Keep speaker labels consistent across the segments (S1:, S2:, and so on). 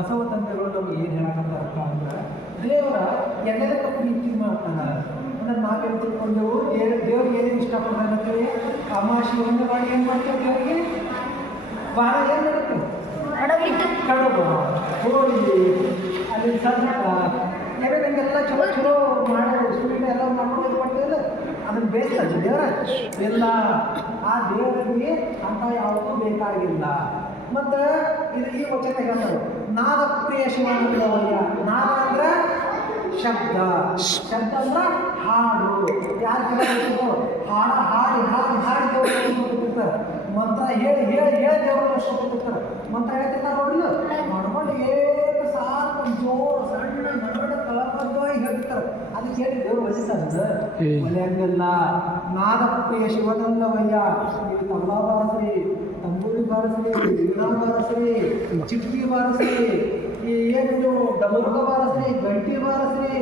S1: ಬಸವ ತಂದೆಗಳು ನಮ್ಗೆ ಏನು ಅರ್ಥ ಅಂದ್ರೆ ದೇವರ ಎಲ್ಲದಕ್ಕೂ ಪ್ರೀತಿ ಮಾಡ್ತಾನೆ ಅಂದ್ರೆ ನಾವೇನು ತಿಳ್ಕೊಂಡೆವು ದೇವ್ರ ದೇವ್ರಿಗೆ ಏನೇನು ಇಷ್ಟಪಡ್ತಾನೆ ಅಂತೇಳಿ ಅಮಾಶಿ ಒಂದು ಮಾಡಿ ಏನು ಮಾಡ್ತೇವೆ ದೇವರಿಗೆ? ವಾರ ಏನು ಮಾಡ್ತೇವೆ ಕಡಬು ಹೋಳಿ ಅಲ್ಲಿ ಸಂತ ಎಲ್ಲ ಚಲೋ ಚಲೋ ಮಾಡಿ ಸ್ವೀಟ್ ಎಲ್ಲ ಮಾಡ್ಕೊಂಡು ಕೊಟ್ಟಿಲ್ಲ ಅದನ್ನ ಬೇಯಿಸ್ತಾರೆ ದೇವರ. ಎಲ್ಲ ಆ ದೇವರಿಗೆ ಅಂತ ಯಾವುದೂ ಬೇಕಾಗಿಲ್ಲ. ಮತ್ತು ಇದು ಈ ವಚನ ಹೇಳ್ತಾರೆ. ನಾದ ಪ್ರಿಯ ಶಿವಾನಂದವಯ್ಯ ನಾದ ಅಂದ್ರೆ ಶಬ್ದ. ಶಬ್ದ ಅಂದ್ರೆ ಹಾಡು. ಯಾರು ಕೇಳಬೇಕು ಹಾಡ ಹಾಡಿ ಹಾಡಿ ಹಾಡಿ ದೇವರು ಮಂತ್ರ ಹೇಳಿ ಹೇಳಿ ಹೇಳಿ ದೇವರು ಕೊಟ್ಟಿರ್ತಾರೆ ಮಂತ್ರ ಹೇಳ್ತಿರ್ತಾರೆ ನೋಡಿಲ್ಲ? ಮಾಡ್ಕೊಂಡು ಏನು ಸಾಕು ಜೋರು ಸಣ್ಣ ನಡುವೆ ಕಳಬದ್ಧವಾಗಿ ಹೇಳ್ತಿರ್ತಾರೆ. ಅದು ಕೇಳಿ ದೇವರು ಸರ್ ಒಲೆಯಂಗಲ್ಲ ನಾದ ಪ್ರಿಯ ಶಿವನಂದವಯ್ಯ ನೀವು ತಮ್ಮ ಬಾರಿಸ್ರಿ ತಂಬೂರಿ ಬಾರಿಸ್ರಿ ವೀಣಾ ಬಾರಿಸ್ರಿ ಚಿಟ್ಟಿ ಬಾರಿಸ್ರಿ ಈ ಏನು ಡಮರುಕ ಬಾರಿಸ್ರಿ ಗಂಟಿ ಬಾರಿಸ್ರಿ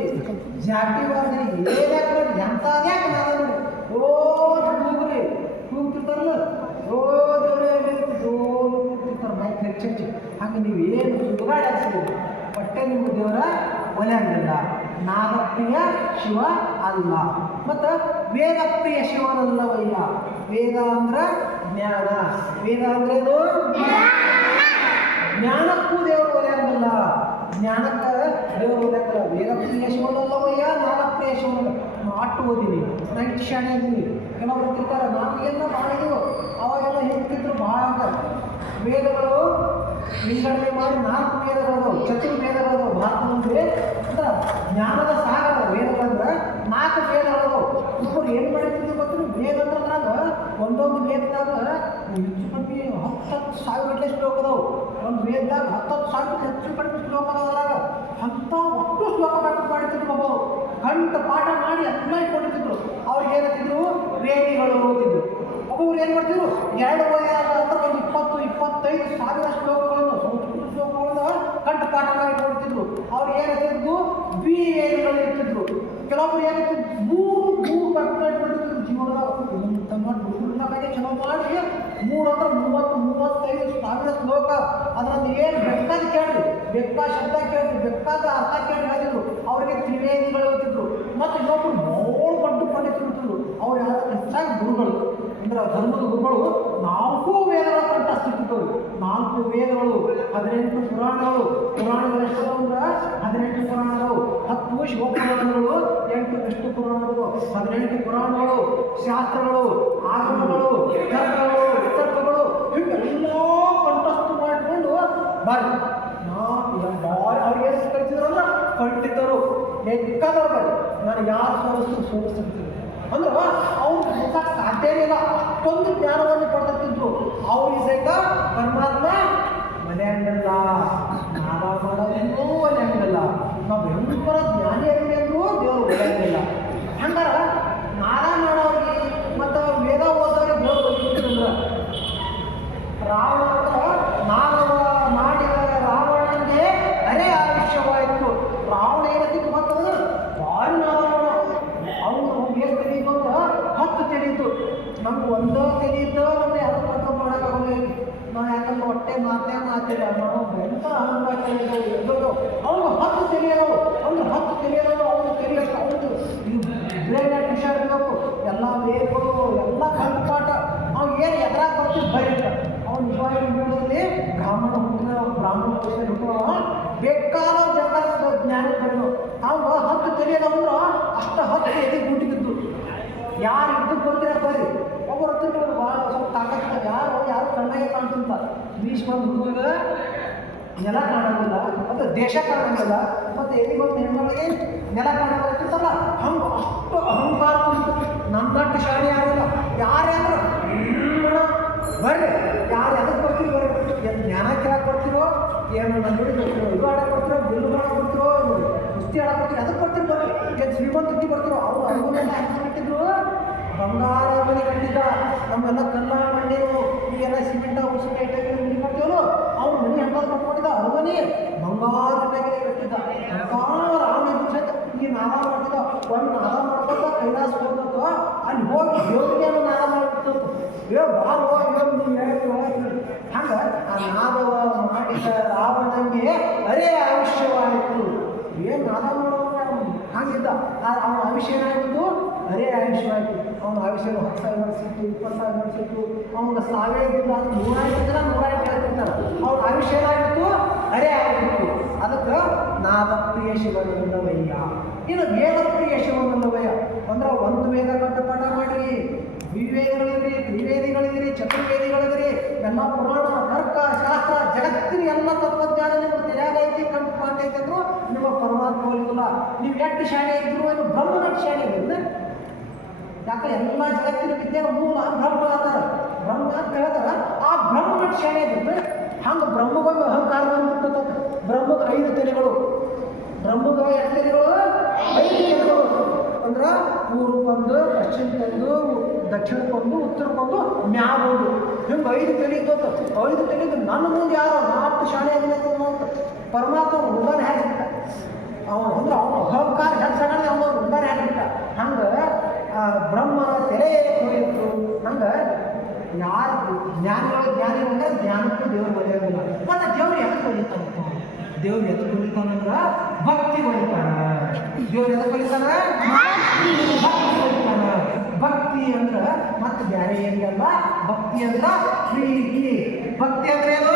S1: ಜಾಟಿ ಬಾರಿಸ್ರಿ ಏನ್ಯಾಕೆ ನಾದ ನೋಡಿ ಓ ಹುಡುಗ್ರಿ ಕೂಗ್ತಿರ್ತಾರಲ್ಲ? ಓ ದೇವ್ರೇ ಜೋರು ಕೂಗ್ತಿರ್ತಾರೆ ಮೈಕ್ ಹೆಚ್ಚು ಹಂಗೆ ನೀವು ಏನು ಸುಡುಗಾಡಿ ಹಾಕ್ಸಿದ್ರಿ ಹೊಟ್ಟೆ ನಿಮ್ಮ ದೇವರ ಒಲೆ ಹಂಗಿಲ್ಲ ನಾಗಪ್ರಿಯ ಶಿವ ಅಲ್ಲ. ಮತ್ತು ವೇದಪ್ರಿಯ ಶಿವನಲ್ಲವಯ್ಯ ವೇದ ಅಂದ್ರೆ ಜ್ಞಾನ. ವೇದ ಅಂದ್ರೆ ಏನು? ಜ್ಞಾನಕ್ಕೂ ದೇವರು ಒಲೆ ಅಂದಲ್ಲ. ಜ್ಞಾನಕ್ಕೆ ದೇವರು ಒಲೆ ಹಂಗಿಲ್ಲ ವೇದಪ್ರಿಯ ಶಿವನಲ್ಲವಯ್ಯ ನಾಗಪ್ರಿಯ ಶಿವನಲ್ಲ ಮಾಟ್ಟು ಓದಿನಿ ನೈಟ್ ಶಾಣೆ ಇದ್ದೀನಿ ಕೆಲವರು ಬರ್ತಿರ್ತಾರೆ ನಮಗೆಲ್ಲ ಮಾಡಿದ್ರು ಇದು ಅವಾಗೆಲ್ಲ ಭಾಳ ವೇದಗಳು ವಿಂಗಡಣೆ ಮಾಡಿ ನಾಲ್ಕು ವೇದಗಳು ಚತುರ್ವೇದಗಳು ಮುಂದೆ ಅಂತ ಜ್ಞಾನದ ಸಾಗರ ವೇದಗಳಂದ್ರೆ ನಾಲ್ಕು ವೇದಗಳು ಇಬ್ಬರು ಏನು ಮಾಡಿದ್ರು ಗೊತ್ತಿಲ್ಲ ವೇದ ಅಂದ್ರೆ ಒಂದೊಂದು ವೇದದಾಗ ಹೆಚ್ಚು ಕಡಿಮೆ ಹತ್ತು ಹತ್ತು ಸಾವಿರ ಶ್ಲೋಕ ಅದಾವು. ಒಂದು ವೇದದಾಗ ಹತ್ತು ಸಾವಿರ ಹೆಚ್ಚು ಕಡಿಮೆ ಶ್ಲೋಕ ಅದಾವಾಗ ಅಂಥ ಒಟ್ಟು ಶ್ಲೋಕ ಮಾಡಿದ್ರು ಒಬ್ಬ ಕಂಠ ಪಾಠ ಮಾಡಿ ಎಲ್ಲ ಕೊಡ್ತಿದ್ರು ಅವ್ರಿಗೆ ಏನಂತಿದ್ರು ವೇದಿಗಳು ಓದಿದ್ರು ಒಬ್ಬೊಬ್ರು ಏನು ಮಾಡ್ತಿದ್ರು? ಎರಡು ಓದಿ ಅಂದ್ರೆ ಒಂದು ಇಪ್ಪತ್ತು ಇಪ್ಪತ್ತೈದು ಸಾವಿರ ಶ್ಲೋಕಗಳನ್ನು ಸಂಸ್ಕೃತ ಶ್ಲೋಕಗಳನ್ನು ಕಂಠ ಪಾಠ ಮಾಡಿ ಕೊಡ್ತಿದ್ರು ಅವ್ರು ಏನಿರ್ತಿದ್ರು ಬಿ ವೇದಿಗಳು ಇರ್ತಿದ್ರು ಕೆಲವೊಬ್ರು ಏನಕ್ಕೆ ಮೂರು ಮೂರು ಕಂಪ್ಲೇಂಟ್ ಮಾಡ್ತಿದ್ರು ಜೀವನದ ತಮ್ಮ ಬಗ್ಗೆ ಚಲೋ ಮಾಡಿ ಮೂರು ಅಂದ್ರೆ ಮೂವತ್ತು, ಮೂವತ್ತೈದು ಸಾವಿರ ಶ್ಲೋಕ. ಅದರಲ್ಲಿ ಏನು ಬೇಕಾದ ಕೇಳ್ರಿ. ಬೇಕಾದ ಶಬ್ದ ಕೇಳ್ರಿ ಬೇಕಾದ ಅರ್ಥ ಕೇಳಿ ಹೇಳಿದ್ರು. ಅವರಿಗೆ ತ್ರಿವೇದಿಗಳು ಇರ್ತಿದ್ರು ಮತ್ತು ಇನ್ನೊಬ್ರು ನೋಡ್ ಪಟ್ಟು ಪಂಡಿತರು ಅವ್ರು ಯಾರು? ಹೆಚ್ಚಾಗಿ ಗುರುಗಳು. ಅಂದ್ರೆ ಧರ್ಮದ ಗುರುಗಳು ನಾಲ್ಕು ವೇದಗಳ ನಾಲ್ಕು ವೇದಗಳು, ಹದಿನೆಂಟು ಪುರಾಣಗಳು. ಪುರಾಣಗಳು ಎಷ್ಟು ಅಂದ್ರೆ ಹದಿನೆಂಟು ಪುರಾಣಗಳು. ಹತ್ತು ಶಿವಪುರಾಣಗಳು ಎಂಟು ವಿಷ್ಣು ಪುರಾಣಗಳು, ಹದಿನೆಂಟು ಪುರಾಣಗಳು, ಶಾಸ್ತ್ರಗಳು ಆಗಮಗಳು ತರ್ಕಗಳು ವಿತರ್ಕಗಳು. ಇವೆಲ್ಲ ಕಂಠಸ್ಥ ಮಾಡಿಕೊಂಡು ಬರ್ರಿ ಅವ್ರಿಗೆ ಏನು ಕಲಿಸಿದ್ರಲ್ಲ ಪಂಡಿತರು ಬೇಕಾದವ್ರು ಬರ್ರಿ. ನಾನು ಯಾರು ಸೋಲಿಸ್ತು ಸೋಲಿಸ್ತಿರ್ತೀನಿ. ಅಂದ್ರೆ ಅವ್ರು ಮುಖಕ್ಕೆ ಸಾಧ್ಯನೇ ಇಲ್ಲ. ಅಷ್ಟೊಂದು ಜ್ಞಾನವನ್ನು ಪಡೆದಿದ್ರು ಅವ್ರು ಸಹಿತ ಪರಮಾತ್ಮ ಮನೆ ಹಂಗಲ್ಲ ನಾದ ಮಾಡೋದು ಮನೆ ಹಂಗಲ್ಲ ನಾವು ಭಯಂಕರ ಜ್ಞಾನಿ ಆಗಲಿ ಅಂದ್ರೂ ದೇವರು ಮನೆ ಹಂಗಿಲ್ಲ ಹಂಗಾರ ನಾದ ಮಾಡೋರಿಗೆ ಮತ್ತು ವೇದ ಓದೋರಿಗೆ ದೇವರು ಬದುಕಿದ್ರೆ ರಾವಣ ನಾಗವ ಮಾಡಿದ ರಾವಣನಿಗೆ ಅರೆ ಆಯುಷ್ಯವಾಯಿತು ರಾವಣ ಏನಂತಿತ್ತು ಗೊತ್ತದ ಭಾರಿ ನಾಗವ ಅವನು ಏನು ತಿಳಿಯಿತು ಅಂತ ಹತ್ತು ತಿಳಿಯಿತು ನಮ್ಗೆ ಒಂದೋ ತಿಳಿಯಿತು ನಮ್ಗೆ ಯಾರು ಕಂಟ್ರೋಲ್ ಮಾಡೋಕ್ಕಾಗಲ್ಲ ನಾವು ಯಾಕಂದ್ರೆ ಹೊಟ್ಟೆ ಮಾತೇ ಮಾತಿಲ್ಲ ನಾವು ಎಂತ ಅಹಂಕಾರ ಎಲ್ಲರೂ ಅವನು ಹತ್ತು ತಿಳಿಯೋದು ಅವ್ನು ಹತ್ತು ತಿಳಿಯೋದು ಅವನು ತಿಳಿಯಷ್ಟು ಅವನು ಬ್ರೇನ್ ಹುಷಾರಿರ್ಬೇಕು ಎಲ್ಲ ಬೇಕು ಎಲ್ಲ ಕಂಠಪಾಠ ಅವ್ನು ಏನು ಎದುರಾಗ ಬರ್ತಿ ಬರೀತ ಅವ್ನು ನಿಜವಾಗಿ ಬ್ರಾಹ್ಮಣ ಹುಟ್ಟಿದ ಬ್ರಾಹ್ಮಣ ಹುಟ್ಟಿದ ಬೇಕಾದ ಜಗತ್ತ ಜ್ಞಾನ ಬರೋದು ಹತ್ತು ತಿಳಿಯೋದಂದ್ರೆ ಅಷ್ಟು ಹತ್ತು ಎದೆ ಗುಂಡಿಗಿದ್ದು ಯಾರು ಇದ್ದು ಬರ್ತೀರ ಬರ್ರಿ ಒಬ್ಬರು ಹತ್ತಿರ ಭಾಳ ಸ್ವಲ್ಪ ತಾಕತ್ತ ಯಾರು ಯಾರು ಕಾಣ್ತಂತ. ಭೀಷ್ಮ ಹುಡುಗ ನೆಲ ಕಾಣಂಗಿಲ್ಲ, ಮತ್ತು ದೇಶ ಕಾಣಂಗಿಲ್ಲ, ಮತ್ತು ಎಲ್ಲಿ ಬಂದು ಹೆಣ್ಮಗಳಿಗೆ ನೆಲ ಕಾಣಂಗಿಲ್ಲ ಹಂಗೆ ಅಷ್ಟು ಅಹಂಕಾರ ನಮ್ಮ ನನ್ನಟ್ಟು ಶಾಣೆ ಆಗಿಲ್ಲ ಯಾರ್ಯಾರು ಬರ್ರಿ. ಯಾರು ಎದಕ್ಕೆ ಬರ್ತೀರಿ ಬರ್ರಿ. ಏನು ಜ್ಞಾನ ಕೇಳಕ್ಕೆ ಬರ್ತೀರೋ, ಏನು ನನ್ನ ನೋಡಿ ಕೊಡ್ತೀರೋ, ಇದು ಆಡಕ್ಕೆ ಕೊಡ್ತಿರೋ ಬಿಲ್ಲು ಮಾಡಕ್ಕೆ ಬರ್ತೀರೋ ಕುಸ್ತಿ ಆಡಕ್ಕೆ ಕೊಡ್ತೀರಿ ಅದಕ್ಕೆ ಬರ್ತೀರಿ ಬರ್ರಿ. ಏನು ಶ್ರೀಮಂತಕ್ಕೆ ಬರ್ತೀರೋ, ಅವ್ರು ಅನುಭವ ಹಾಕಿಬಿಟ್ಟಿದ್ರು ಬಂಗಾರ ಮನೆ ಕಟ್ಟಿದ್ದ. ನಮ್ಮೆಲ್ಲ ಕಲ್ಲ ಮಣ್ಣೇವು ಈಗೆಲ್ಲ ಸಿಮೆಂಟ ಉಸಿಕೆ ಇಟ್ಟಾಗಿ ಮನೆ ಕಟ್ತೀವಲ್ಲ ಅವ್ನು ಮನೆ ಹಂಗಾರು ಕಟ್ಕೊಂಡಿದ್ದ ಅವನೇ ಬಂಗಾರ ಕಟ್ಟಾಗಿ ಕಟ್ಟಿದ್ದ. ಬಂಗಾರ ಆಮೇಲೆ ಸಹಿತ ಈ ನಾದ ಮಾಡ್ತಿದ್ದ. ಒಂದು ನಾದ ಮಾಡ್ಕೊತ ಕೈಲಾಸ ಹೋಗ್ಬೇಕು ಅಲ್ಲಿ ಹೋಗಿ ದೇವ್ರಿಗೆ ನಾದ ಮಾಡ್ಬಿಟ್ಟು ಏ ಬಾರ ಹೋಗಿ ಹಂಗೆ ಆ ನಾದವ ಮಾಡಿದ ರಾವಣಂಗೆ ಅರೆ ಆಯುಷ್ಯವಾಯಿತು. ಏನು ನಾದ ಮಾಡೋಣ ಹಾಗಿದ್ದ. ಅವನ ಆಯುಷ್ಯ ಏನಾಗಿತ್ತು ಅರೇ ಆಯುಷ್ಯವಾಯಿತು. ಅವನ ಆಯುಷ್ಯ ಹತ್ತು ಸಾವಿರ ಇತ್ತು ಇಪ್ಪತ್ತು ಸಾವಿರ ವರ್ಷ ಅವನ ಸಾವಿರದಿಂದ ಸಾವೇ ಇದ್ದಿಲ್ಲ ಅಂತ ನೂರಾಯ್ತು ಇದ್ದಿಲ್ಲ ನೂರಾಯ್ತು ಹೇಳ್ತಿರ್ತಾರೆ ಅವನ ಆಯುಷ್ಯ ಏನಾಗಿತ್ತು? ಅರೇ ಆಗಿತ್ತು. ಅದಕ್ಕೆ ನಾದ ಪ್ರಿಯ ಶಿವನಂದವಯ್ಯ. ಇನ್ನು ವೇದ ಪ್ರಿಯ ಶಿವನಂದವಯ್ಯ. ಅಂದ್ರೆ ಒಂದು ವೇದ ಕಂಠಪಾಠ ಮಾಡಿರಿ ದ್ವಿವೇದಗಳಿದ್ರಿ ತ್ರಿವೇದಿಗಳಿದ್ರಿ ಚತುರ್ವೇದಿಗಳಿದ್ರಿ ಎಲ್ಲ ಪುರಾಣ ತರ್ಕ ಶಾಸ್ತ್ರ, ಜಗತ್ತಿನ ಎಲ್ಲ ತತ್ವಜ್ಞಾನ ನಿಮ್ಗೆ ತಿಳಿಯಾಗೈತಿ ಪಾಠ ಐತಿ ಅಂದ್ರು ನಿಮ್ಮ ಪರಮಾತ್ಮ ಹೋಲಿಲ್ಲ ನೀವು ಎಷ್ಟು ಶಾಲೆ ಇದ್ರು ಇದು ಬ್ರಹ್ಮನ ಶಾಲೆ ಯಾಕೆ ಎಲ್ಲ ಜಗತ್ತಿನ ವಿದ್ಯೆ ಮೂಲ ಬ್ರಹ್ಮ ಅಂತಾರ ಬ್ರಹ್ಮ ಅಂತ ಹೇಳ್ತಾರ ಆ ಬ್ರಹ್ಮ ಕ್ಷಣೆ ಇದೆ ಹಂಗೆ ಬ್ರಹ್ಮಗೊಂದು ಅಹಂಕಾರ ಬಂದ್ಬಿಟ್ಟು ಬ್ರಹ್ಮಗ ಐದು ತೆರೆಗಳು. ಬ್ರಹ್ಮಗ ಎಷ್ಟು ತೆರೆಗಳು, ಐದು ತೆರೆಗಳು. ಅಂದ್ರೆ ಪೂರ್ವಕ್ಕೊಂದು ಪಶ್ಚಿಮಕ್ಕೊಂದು ದಕ್ಷಿಣಕ್ಕೊಂದು ಉತ್ತರಕ್ಕೊಂದು ಮ್ಯಾಗೊಂದು ಹಿಂಗೆ ಐದು ತಲೆ ಇದ್ದೋತ ಐದು ತಲೆದು ನನ್ನ ಮುಂದೆ ಯಾರು ನಾಲ್ಕು ಶಾಲೆ ಆಗಿದೆ ಅಂತ ಪರಮಾತ್ಮ ಉದಾರ ಹೇಳ್ಬಿಟ್ಟ ಅವನು ಅಂದ್ರೆ ಅವನು ಅಹಂಕಾರ ಹೆಚ್ಚಾಗಲಿ ಅವನು ಉದಾರ ಹೇಳ್ಬಿಟ್ಟ ಹಂಗೆ ಆ ಬ್ರಹ್ಮನ ತೆರೆ ಹೋಯಿತು ಹಂಗೆ ಯಾರು ಜ್ಞಾನಿಗಳು ಜ್ಞಾನಿ ಅಂದ್ರೆ ಜ್ಞಾನಕ್ಕೂ ದೇವ್ರು ಬರೆಯೋದಿಲ್ಲ ಮತ್ತು ದೇವ್ರು ಎದಕ್ಕೆ ಒಲಿತಾನಪ್ಪ ದೇವ್ರು ಎದಕ್ಕೆ ಒಲಿತಾನಂದ್ರ ಭಕ್ತಿ ಕಲಿತಾನ ದೇವ್ರು ಎದಕ್ಕೆ ಕಲಿತಾನ ಭಕ್ತಿ ಒಲಿತಾನ. ಭಕ್ತಿ ಅಂದ್ರೆ ಮತ್ತೆ ಬ್ಯಾರೆ ಏನಿಲ್ಲ ಭಕ್ತಿ ಅಂದ್ರೆ ಪ್ರೀತಿ. ಭಕ್ತಿ ಅಂದ್ರೆ ಏನು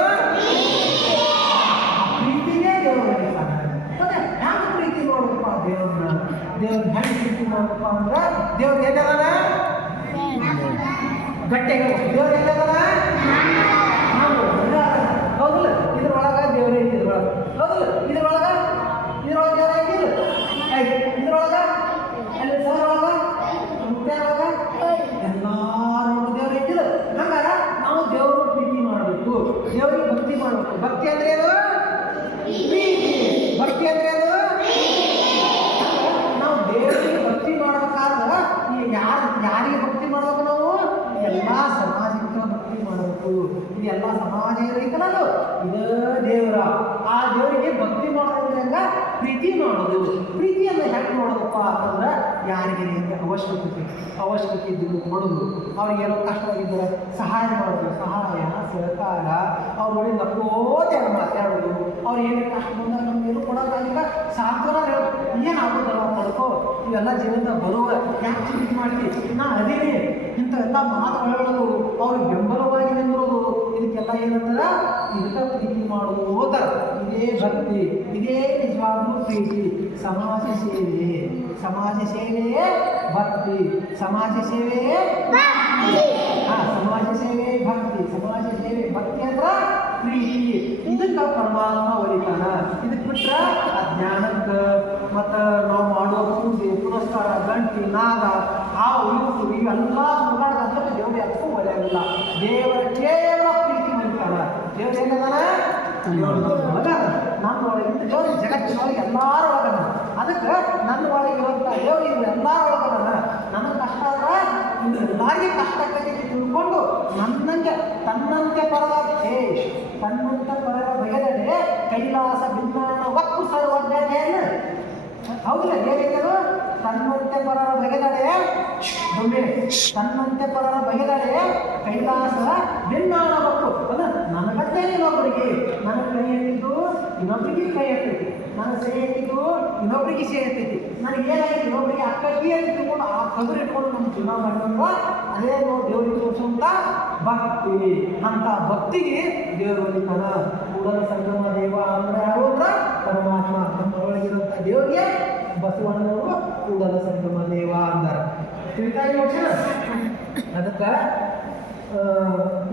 S1: ಆ ಪ್ರೀತಿನೇ ದೇವ್ರು ಒಲಿತಾನ ಮತ್ತೆ ಹ್ಯಾಂಗ ಪ್ರೀತಿ ನೋಡಪ್ಪ ದೇವ್ರನ್ನ ದೇವ್ರ ಹಣ್ಣು ಪ್ರೀತಿ ಮಾಡಬೇಕಪ್ಪ ಅಂದ್ರೆ ದೇವ್ರಿಗೆ ಏನದಾನ ಗಟ್ಟಿಗೆ ದೇವ್ರು ಎಲ್ಲದನ ಹೌದಲ್ಲ ಇದ್ರೊಳಗ ದೇವ್ರ ಐತಿ ಇದ್ರೊಳಗ ಹೌದಲ್ಲ ಇದ್ರೊಳಗ ಇದ್ರೊಳಗ ದೇವ್ರ ಐತಿಲ್ಲ ಐತಿ ಇದ್ರೊಳಗ ಅಲ್ಲಿ ಸರೊಳಗ ಮುತ್ಯಾಳಗ ಎಲ್ಲಾರೊಳಗ ದೇವ್ರ ಐತಿಲ್ಲ ಹಂಗಾರ ನಾವು ದೇವ್ರ ಪ್ರೀತಿ ಮಾಡಬೇಕು ದೇವ್ರಿಗೆ ಭಕ್ತಿ ಮಾಡಬೇಕು ಭಕ್ತಿ ಅಂದ್ರೆ ಏನು ಪ್ರೀತಿ ಭಕ್ತಿ ಅಂದ್ರೆ ಏನು ನಾವು ದೇವರಿಗೆ ಭಕ್ತಿ ಮಾಡ್ಬೇಕಾದ್ರೆ ಈ ಯಾರು ಯಾರಿಗೆ ಭಕ್ತಿ ಮಾಡ್ಬೇಕು ನಾವು ಎಲ್ಲ ಸಮಾಜಕ್ಕೆ ಭಕ್ತಿ ಮಾಡಬೇಕು ಇದು ಎಲ್ಲ ಸಮಾಜ ಐತಲ್ಲ ಅದು ಇದೇ ದೇವರ ಆ ದೇವರಿಗೆ ಭಕ್ತಿ ಮಾಡೋದ್ರಿಂದ ಹೆಂಗ ಪ್ರೀತಿ ಮಾಡೋದು ಪ್ರೀತಿಯನ್ನು ಹೆಂಗೆ ಮಾಡೋದಪ್ಪ ಅಂತಂದ್ರೆ ಯಾರಿಗೆ ಅವಶ್ಯಕತೆ ಅವಶ್ಯಕತೆ ಇದ್ದು ಕೊಡೋದು. ಅವ್ರಿಗೆ ಏನೋ ಕಷ್ಟವಾಗಿದ್ದರೆ ಸಹಾಯ ಮಾಡೋದು ಸಹಾಯ, ಸಹಕಾರ. ಅವ್ರ ಬಳಿ ನಕ್ಕೋದೆ ಮಾತಾಡೋದು. ಅವ್ರು ಏನೇ ಕಷ್ಟ ಬಂದಾಗ ನಮ್ಗೆ ಏನು ಕೊಡೋಕ್ಕಾಗಿಲ್ಲ ಸಾಂತ್ವನ ಏನಾಗೋದಲ್ಲ ತಡ್ಕೋ ಇವೆಲ್ಲ ಜೀವನದ ಬರುವ ಯಾಕೆ ಚಿಂತೆ ಮಾಡ್ತೀವಿ ನಾ ಅದೇನೆ. ಇಂಥವೆಲ್ಲ ಮಾತುಗಳು ಅವ್ರಿಗೆ ಬೆಂಬಲವಾಗಿ ನಿಂದಿರೋದು, ಇದಕ್ಕೆಲ್ಲ ಏನಂದ್ರೆ ಇದಕ್ಕೆ ಪ್ರೀತಿ ಮಾಡೋದು ಹೋದಾರ ಇದೇ ಭಕ್ತಿ. ಇದೇ ನಿಜವಾಗ್ಲೂ ಪ್ರೀತಿ. ಸಮಾಜ ಸೇವೆ. ಸಮಾಜ ಸೇವೆಯೇ ಭಕ್ತಿ. ಸಮಾಜ ಸೇವೆಯೇ ಹಾ ಸಮಾಜ ಸೇವೆ ಭಕ್ತಿ. ಸಮಾಜ ಸೇವೆ ಭಕ್ತಿ ಅಂದ್ರ ಪ್ರೀತಿ. ಇದಕ್ಕ ಪರಮಾತ್ಮ ಒಲಿತಾನ. ಇದಕ್ಕೆ ಬಿಟ್ರ ಆ ಜ್ಞಾನಕ್ಕ ಮತ್ತ ನಾವು ಮಾಡೋ ಪೂಜೆ ಪುರಸ್ಕಾರ ಗಂಟಿ ನಾದ ಹಾವು ಇವು ಇವೆಲ್ಲ ಸುಗಾಡ್ದಂದ್ರೆ ದೇವರು ಯಾಕೂ ಒಳ್ಳೆಯಲ್ಲ ದೇವರ ಕೇವಲ ಪ್ರೀತಿ ಒಲಿತಾನ ದೇವ್ರ ಏನದಾನ ಒಳಗ ನನ್ನ ಒಳಗಿಂದ ದೇವ್ರ ಜಗತ್ತಿನೊಳಗೆ ಎಲ್ಲಾರ ಒಳಗನ ಅದಕ್ಕೆ ನನ್ನ ಒಳಗೆ ಇರುವಂಥ ದೇವ್ರು ಇವ್ರು ಎಲ್ಲಾರ ಒಳಗನ ನನಗೆ ಕಷ್ಟ ಆದ್ರೆ ಇವ್ರು ಎಲ್ಲಾರಿಗೆ ಕಷ್ಟ ಆಗ್ತೈತಿ ತಿಳ್ಕೊಂಡು ನನ್ನಂಗೆ, ತನ್ನಂತೆ ಪರದ ಏಷ್ ತನ್ನಂತೆ ಪರದ ಬಗೆದರೆ ಕೈಲಾಸ ಭಿನ್ನಾಣ ಒಕ್ಕು ಸರ್ವಜ್ಞ ಹೌದಿಲ್ಲ ಏನೈತೆ ಅದು ತನ್ನಂತೆ ಪರರ ಬಗೆದಡೆ ಗೊಂಬೆ ತನ್ನಂತೆ ಪರರ ಕೈಲಾಸರ ಕೈಲಾಸ ಭಿನ್ನಾಣಬೇಕು ಅಲ್ಲ ನನಗತ್ತೆ ಇನ್ನೊಬ್ಬರಿಗೆ ನನ್ನ ಕೈ ಎತ್ತಿದ್ದು ಇನ್ನೊಬ್ಬರಿಗೆ ಕೈ ಎತ್ತೈತಿ ನನ್ನ ಸೈ ಎತ್ತಿದ್ದು ಇನ್ನೊಬ್ಬರಿಗೆ ಸೈ ಎತ್ತೈತಿ ನನಗೆ ಏನಾಯ್ತು? ಇನ್ನೊಬ್ಬರಿಗೆ ಅಕ್ಕಿ ಅಂತ ತಿಳ್ಕೊಂಡು ಆ ಕದುರು ಇಟ್ಕೊಂಡು ನಮ್ಮ ಜೀವನ ಮಾಡಿದ್ರು ಅದೇ ನಾವು ದೇವರಿಗೆ ತೋರಿಸುವಂಥ ಭಕ್ತಿ. ಅಂತ ಭಕ್ತಿಗೆ ದೇವರು ಕದ ಕೂಡಲ ಸಂಗಮ ದೇವ ಅಂದ್ರೆ ಯಾರು? ಅಂದ್ರೆ ಪರಮಾತ್ಮ. ನಮ್ಮೊಳಗಿರುವಂಥ ದೇವರಿಗೆ ಬಸವಣ್ಣನವರು ಕೂಡಲ ಸಂಗಮ ದೇವ ಅಂದಾರ. ತಿಳಿತಾ ಈ ವಚನ? ಅದಕ್ಕೆ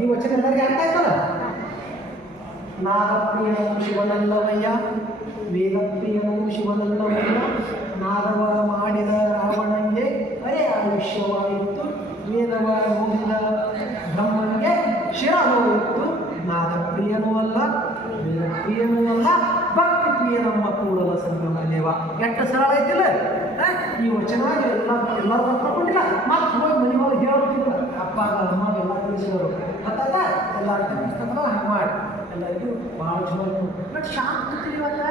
S1: ಈ ವಚನ ಎಲ್ಲರಿಗೆ ಅರ್ಥ ಆಯ್ತಲ್ಲ? ನಾಗಪ್ರಿಯನು ಶಿವನಲ್ಲವಯ್ಯ, ವೇದಪ್ರಿಯನು ಶಿವನಲ್ಲವಯ್ಯ ನಾದವ ಮಾಡಿದ ರಾವಣಂಗೆ ಅರೆ ಆಯುಷ್ಯವಾಯಿತು ವೇದವ ಓದಿದ ಬ್ರಹ್ಮನಿಗೆ ಶಿರ ಹೋಯಿತು ನಾದಪ್ರಿಯನೂ ಅಲ್ಲ ಪ್ರಿಯನೂ ಅಲ್ಲ, ಭಕ್ತಿ ಪ್ರಿಯ ನಮ್ಮ ಕೂಡಲ ಸಂಗಮ ದೇವ ಎಷ್ಟು ಸರಳ ಐತಿಲ್ಲ? ಈ ವಚನ ಎಲ್ಲ ಎಲ್ಲರೂ ಬರ್ಕೊಂಡಿಲ್ಲ ಮತ್ತೆ ಹೋಗಿ ಮನೆ ಹೋಗಿ ಹೇಳ್ಬಿಟ್ಟಿಲ್ಲ ಅಪ್ಪ, ಅಮ್ಮ ಎಲ್ಲ ತಿಳಿಸಿದವರು ಗೊತ್ತಾಗ ಎಲ್ಲ ಹಂಗೆ ಮಾಡಿ. ಎಲ್ಲರಿಗೂ ಭಾಳ ಚಲೋ ಬಟ್ ಶಾಂತ ತಿಳಿವಲ್ಲ